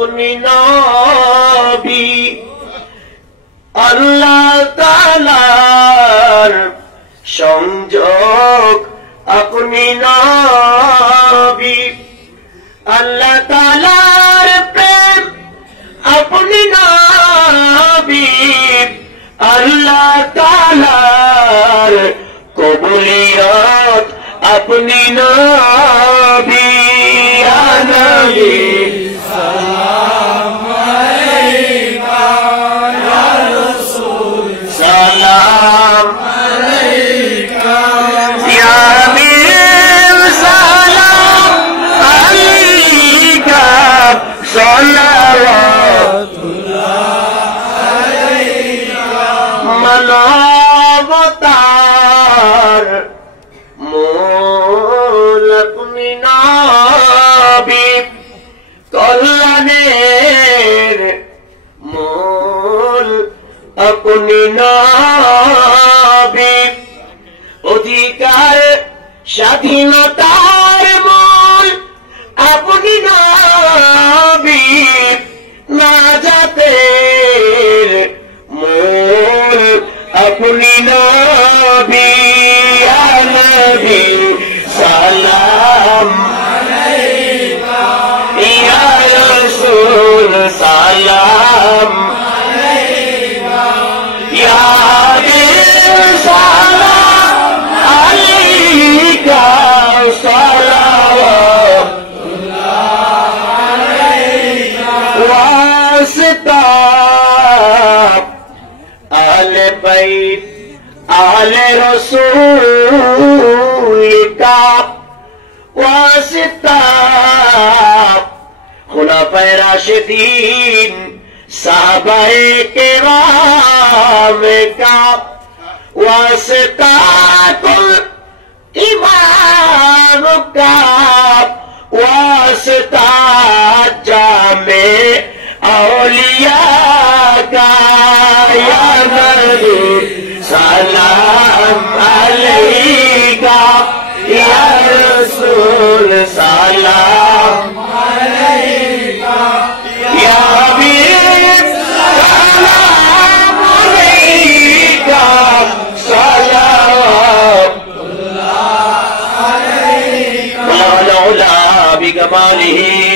अपनी नबी अल्लाह ताआलार संजोग अपनी नबी अल्लाह ताआलार प्रेम अपनी नबी अल्लाह ताआलार कबूलियत अपनी नबी या नबी सलाम अलैका या रसूल सलाम अलैका या हबीब सलाम अलैका सल्लल्लाहु अलैका मनवतार मूल अपनी नबी कल्याणेर मूल अपनी नबी अधिकार स्वाधीनतार मूल अपनी नबी नाजातेर मूल अपनी नबी या नबी सलाम अलैका या रसूल सलाम अलैका या हबीब सलाम अलैका सल्लल्लाहु अलैका वास्ता आले बैत आले रसूल का वास्ता खुलाफाए राशिदीन साहबाए किराम का वास्ता कुल इमाम का वास्ता जामे औलिया का या नबी सलाम अलैका या रसूल सलाम अलैका या हबीब सलाम अलैका सल्लल्लाहु अलैका बिकमालिही